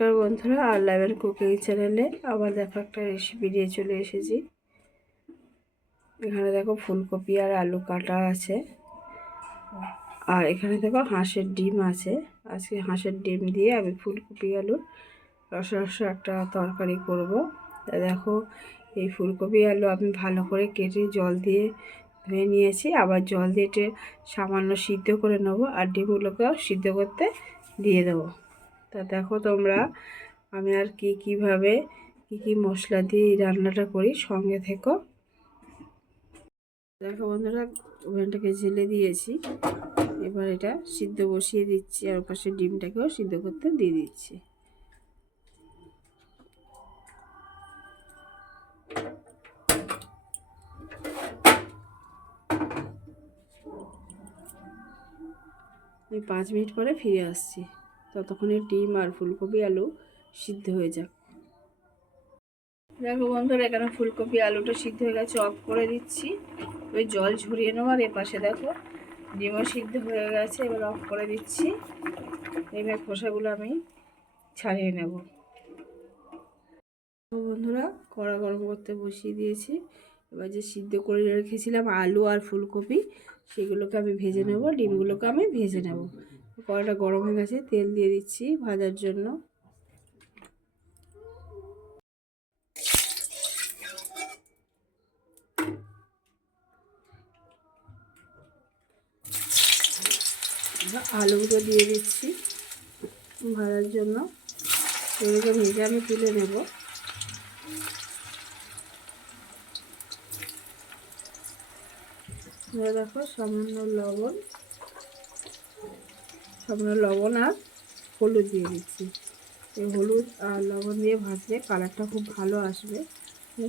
নমস্কার বন্ধুরা, আর লেভেন কুকিং চ্যানেলে আবার দেখো একটা রেসিপি নিয়ে চলে এসেছি। এখানে দেখো ফুলকপি আর আলু কাটা আছে। আর এখানে দেখো হাঁসের ডিম আছে। আজকে হাঁসের ডিম দিয়ে আমি ফুলকপি আলু রসা রসা একটা তরকারি করব। দেখো, এই ফুলকপি, আলু আমি ভালো করে কেটে জল দিয়ে ধুয়ে নিয়েছি। আবার জল দিয়ে সামান্য সিদ্ধ করে নেব আর ডিমগুলোকেও সিদ্ধ করতে দিয়ে দেবো। তা দেখো তোমরা, আমি আর কি কীভাবে, কি কি মশলা দিয়ে এই রান্নাটা করি, সঙ্গে থেকো। দেখো বন্ধুরা, ওভেনটাকে জেলে দিয়েছি। এবার এটা সিদ্ধ বসিয়ে দিচ্ছি, আর পাশে ডিমটাকেও সিদ্ধ করতে দিয়ে দিচ্ছি। আমি পাঁচ মিনিট পরে ফিরে আসছি। ততক্ষণে ডিম আর ফুলকপি আলু সিদ্ধ হয়ে যাক। দেখো বন্ধুরা, এখানে ফুলকপি আলুটা সিদ্ধ হয়ে গেছে, অফ করে দিচ্ছি। ওই জল ঝরিয়ে নেব আর এপাশে দেখো, ডিমও সিদ্ধ হয়ে গেছে, এবার অফ করে দিচ্ছি। ডিমের খোসাগুলো আমি ছাড়িয়ে নেব। বন্ধুরা, কড়া গরম করতে বসিয়ে দিয়েছি। এবার যে সিদ্ধ করে রেখেছিলাম আলু আর ফুলকপি, সেগুলোকে আমি ভেজে নেব, ডিমগুলোকে আমি ভেজে নেব। কড়াটা গরম হয়ে গেছে, তেল দিয়ে দিচ্ছি ভাজার জন্য। আলুগুলো দিয়ে দিচ্ছি ভাজার জন্য। এগুলোকে ভেজে আমি তুলে নেব। দেখো সামান্য লবণ। সামান্য লবণ আর হলুদ দিয়ে দিচ্ছি। এই হলুদ আর লবণ দিয়ে ভাজলে কালারটা খুব ভালো আসবে।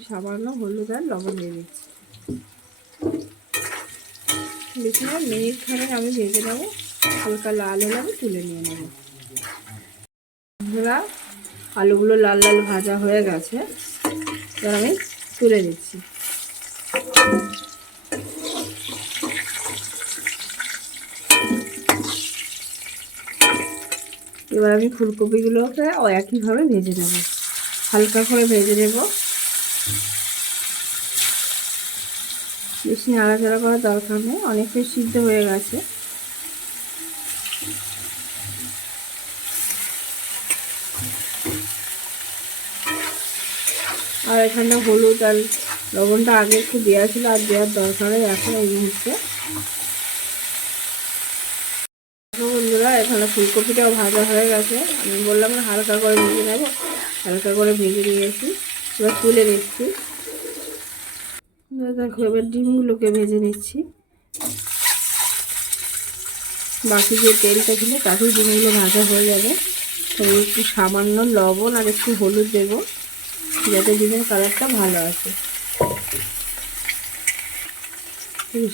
সামান্য হলুদ আর লবণ দিয়ে দিচ্ছি। বেশি না মিনিট খানেক আমি ভেজে নেব, হালকা লাল হলে আমি তুলে নিয়ে নেব। বন্ধুরা, আলুগুলো লাল লাল ভাজা হয়ে গেছে, এবার আমি তুলে দিচ্ছি এবার আমি ফুলকপিগুলোকে একইভাবে ভেজে নেব। হালকা করে ভেজে নেব। বেশি নাড়াচাড়া করার দরকার নেই, অনেকটাই সিদ্ধ হয়ে গেছে। আর এখানে হলুদ আর লবণটা আগে একটু দেওয়া ছিল, আর দেওয়ার দরকার এখন এই মুহূর্তে বন্ধুরা এখানে ফুলকপিটাও ভাজা হয়ে গেছে। আমি বললাম না, হালকা করে ভেজে নেব। হালকা করে ভেজে নিয়েছি। এবার তুলে নিচ্ছি। দেখো, এবার ডিমগুলোকে ভেজে নিচ্ছি। বাকি যে তেলটা ছিল, তাতেই ডিমগুলো ভাজা হয়ে যাবে। তবে একটু সামান্য লবণ আর একটু হলুদ দেবো, যাতে ডিমের কালারটা ভালো আছে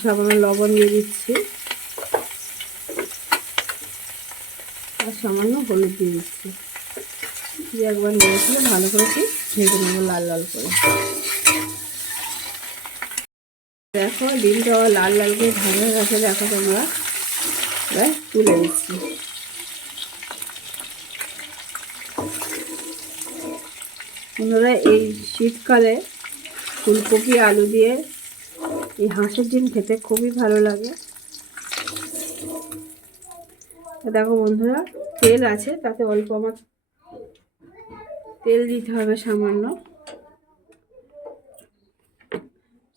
সামান্য লবণ দিয়ে দিচ্ছি আর সামান্য হলুদ দিয়ে দিচ্ছি। দিয়ে একবার নিয়েছিল ভালো করে একটু ভেজে নেব লাল লাল করে। দেখো, ডিমটা লাল লাল করে ভাজা হয়ে গেছে, দেখো তোমরা। এবার তুলে দিচ্ছি বন্ধুরা, এই শীতকালে ফুলকপি, আলু দিয়ে এই হাঁসের ডিম খেতে খুবই ভালো লাগে। দেখো বন্ধুরা তেল আছে, তাতে অল্প আমার তেল দিতে হবে সামান্য।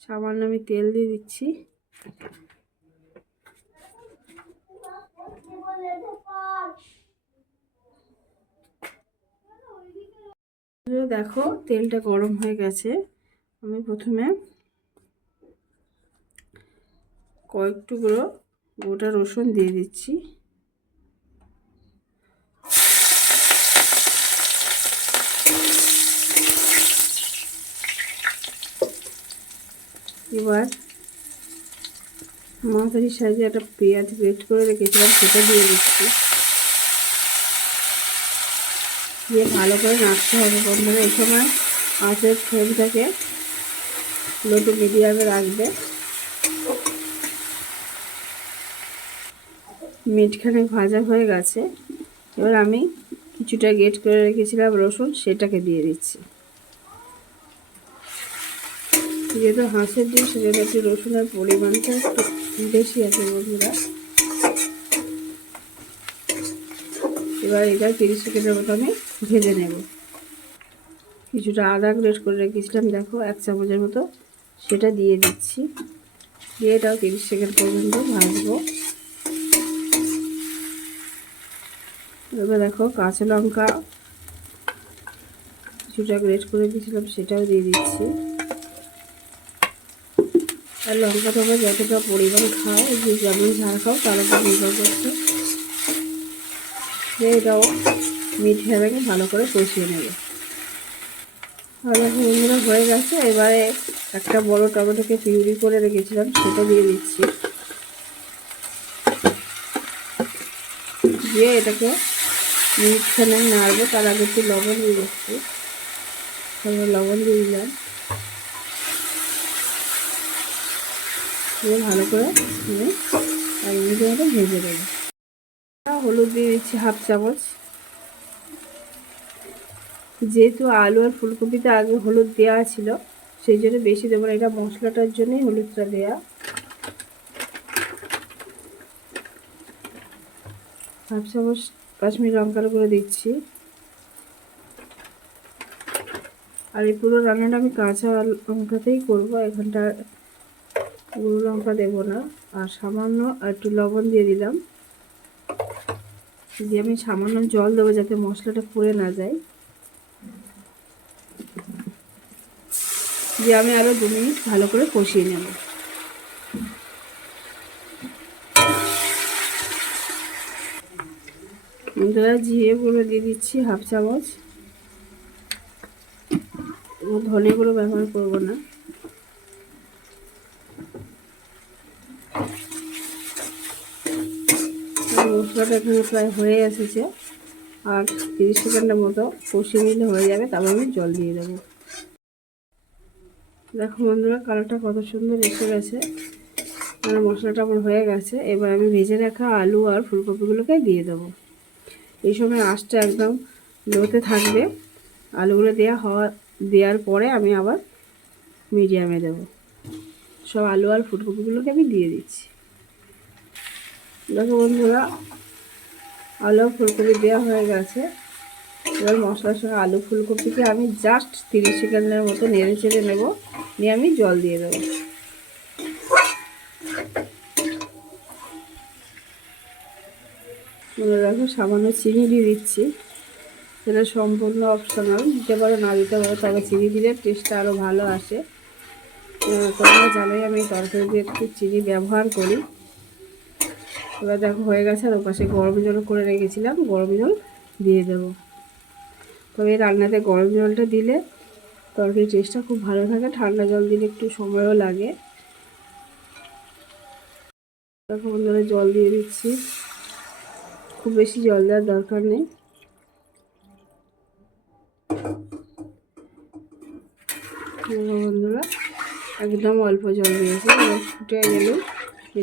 সামান্য আমি তেল দিয়ে দিচ্ছি। দেখো, তেলটা গরম হয়ে গেছে। আমি প্রথমে কয়েক টুকরো গোটা রসুন দিয়ে দিচ্ছি। এবার মাঝারি সাইজে একটা পেঁয়াজ গ্রেট করে রেখেছিলাম, সেটা দিয়ে দিচ্ছি। দিয়ে ভালো করে নাড়তে হবে বন্ধুরা, এই সময় আঁচের ফ্লেমটাকে লো টু মিডিয়ামে রাখবে। মিটখানে ভাজা হয়ে গেছে। এবার আমি কিছুটা গেট করে রেখেছিলাম রসুন, সেটাকে দিয়ে দিচ্ছি। যেহেতু হাঁসের ডিম, সেজন্য একটু রসুনের পরিমাণটা একটু বেশি আছে বন্ধুরা। এবার এটা তিরিশ সেকেন্ডের মতো আমি ভেজে নেব। কিছুটা আদা গ্রেট করে রেখেছিলাম, দেখো এক চামচের মতো। সেটা দিয়ে দিচ্ছি। দিয়ে এটাও তিরিশ সেকেন্ড পর্যন্ত ভাজবো। এবার দেখো কাঁচা লঙ্কা কিছুটা গ্রেট করে দিয়েছিলাম সেটাও দিয়ে দিচ্ছি। আর লঙ্কা তোমরা যতটা পরিমাণ খাও, যে যেমন ঝাল খাও, তার উপর নির্ভর করছে। এটাও রেখে ভালো করে কষিয়ে নেবে। ভালো বন্ধুরা, হয়ে গেছে। এবারে একটা বড় টমেটোকে পিউরি করে রেখেছিলাম, সেটা দিয়ে দিচ্ছি। দিয়ে এটাকে মিনিটখানে নাড়বো, তার আগে একটু লবণ দিয়ে দিচ্ছি। লবণ দিয়ে দিলাম। ভালো করে আমি আর মিনিটের মতো ভেজে দেবো হলুদ দিয়ে দিচ্ছি হাফ চামচ। যেহেতু আলু আর ফুলকপিতে আগে হলুদ দেওয়া ছিল, সেই জন্য বেশি দেবো না, এটা মশলাটার জন্যই হলুদটা দেওয়া হাফ চামচ কাশ্মীর লঙ্কার করে দিচ্ছি। আর এই পুরো রান্নাটা আমি কাঁচা লঙ্কাতেই করব এখানটা গুঁড়ো লঙ্কা দেবো না, আর সামান্য একটু লবণ দিয়ে দিলাম। দিয়ে আমি সামান্য জল দেবো যাতে মশলাটা পুড়ে না যায়। দিয়ে আমি আরও দু মিনিট ভালো করে কষিয়ে নেব। বন্ধুরা, জিরে গুঁড়ো দিয়ে দিচ্ছি হাফ চামচ। ধনে গুঁড়ো ব্যবহার করব না। মশলাটা এখানে প্রায় হয়ে এসেছে। আর তিরিশ সেকেন্ডের মতো কষিয়ে নিলে হয়ে যাবে, তারপর আমি জল দিয়ে দেবো। দেখো বন্ধুরা, কালারটা কত সুন্দর এসে গেছে। মানে মশলাটা আমার হয়ে গেছে। এবার আমি ভেজে রাখা আলু আর ফুলকপিগুলোকে দিয়ে দেবো। এই সময় আঁচটা একদম লোতে থাকবে। আলুগুলো দেওয়া হওয়া, দেওয়ার পরে আমি আবার মিডিয়ামে দেব। সব আলু আর ফুলকপিগুলোকে আমি দিয়ে দিচ্ছি। দেখো বন্ধুরা আলু ফুলকপি দেওয়া হয়ে গেছে। এবার মশলার সঙ্গে আলু ফুলকপিকে আমি জাস্ট তিরিশ সেকেন্ডের মতো নেড়ে চেড়ে নেব। নিয়ে আমি জল দিয়ে দেবো। মনে রাখো, সামান্য চিনি দিয়ে দিচ্ছি। সেটা সম্পূর্ণ অপশনাল দিতে পারো, না দিতে পারো, তবে চিনি দিলে টেস্টটা আরও ভালো আসে। তোমরা জানোই আমি তরকারিতে একটু চিনি ব্যবহার করি। এবার দেখো হয়ে গেছে, আর ওপাশে গরম জল করে রেখেছিলাম, গরম জল দিয়ে দেবো। তবে এই রান্নাতে গরম জলটা দিলে তরকারি টেস্টটা খুব ভালো থাকে, ঠান্ডা জল দিলে একটু সময়ও লাগে। দেখো বন্ধুরা, জল দিয়ে দিচ্ছি। খুব বেশি জল দেওয়ার দরকার নেই। বন্ধুরা, একদম অল্প জল দিয়েছি ফুটে গেলে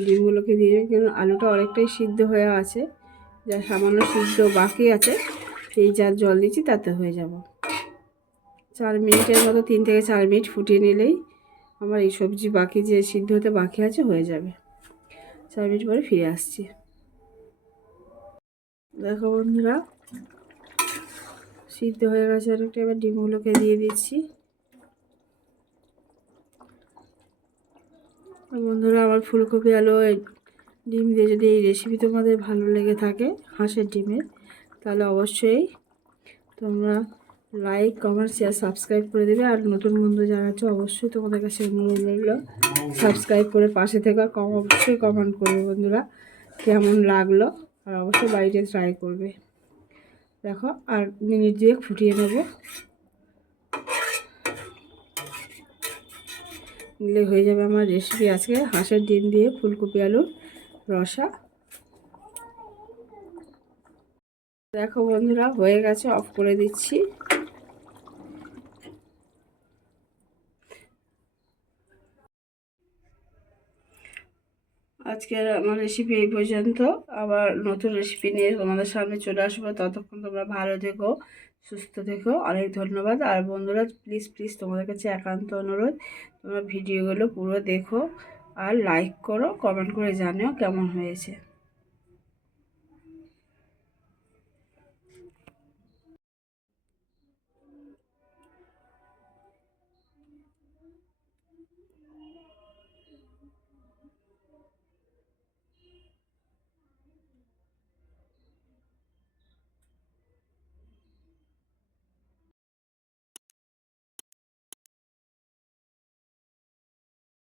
ডিমগুলোকে দিয়ে কারণ আলুটা অনেকটাই সিদ্ধ হয়ে আছে। যা সামান্য সিদ্ধ বাকি আছে, এই যা জল দিচ্ছি তাতে হয়ে যাব। চার মিনিটের মতো, তিন থেকে চার মিনিট ফুটিয়ে নিলেই আমার এই সবজি বাকি যে সিদ্ধ হতে বাকি আছে হয়ে যাবে। চার মিনিট পরে ফিরে আসছি। দেখো বন্ধুরা, সিদ্ধ হয়ে গেছে অনেকটা। এবার ডিমগুলোকে দিয়ে দিচ্ছি। বন্ধুরা, আমার ফুলকপি আলু ডিম দিয়ে যদি এই রেসিপি তোমাদের ভালো লেগে থাকে, হাঁসের ডিমের, তাহলে অবশ্যই তোমরা লাইক কমেন্ট শেয়ার সাবস্ক্রাইব করে দেবে। আর নতুন বন্ধু যারা আছে, অবশ্যই তোমাদের কাছে অনুরোধ রইল সাবস্ক্রাইব করে পাশে থেকে। কম, অবশ্যই কমেন্ট করবে বন্ধুরা, কেমন লাগল, আর অবশ্যই বাড়িতে ট্রাই করবে। দেখো, আর মিনিট দিয়ে ফুটিয়ে নেব। নিলে হয়ে যাবে আমার রেসিপি আজকে। হাঁসের ডিম দিয়ে ফুলকপি আলুর রসা। দেখো বন্ধুরা, হয়ে গেছে অফ করে দিচ্ছি। আজকের আমার রেসিপি এই পর্যন্ত। আবার নতুন রেসিপি নিয়ে তোমাদের সামনে চলে আসব। ততক্ষণ তোমরা ভালো থেকো, সুস্থ থেকো। অনেক ধন্যবাদ। আর বন্ধুরা প্লিজ প্লিজ তোমাদের কাছে একান্ত অনুরোধ তোমরা ভিডিওগুলো পুরো দেখো আর লাইক করো কমেন্ট করে জানিও কেমন হয়েছে।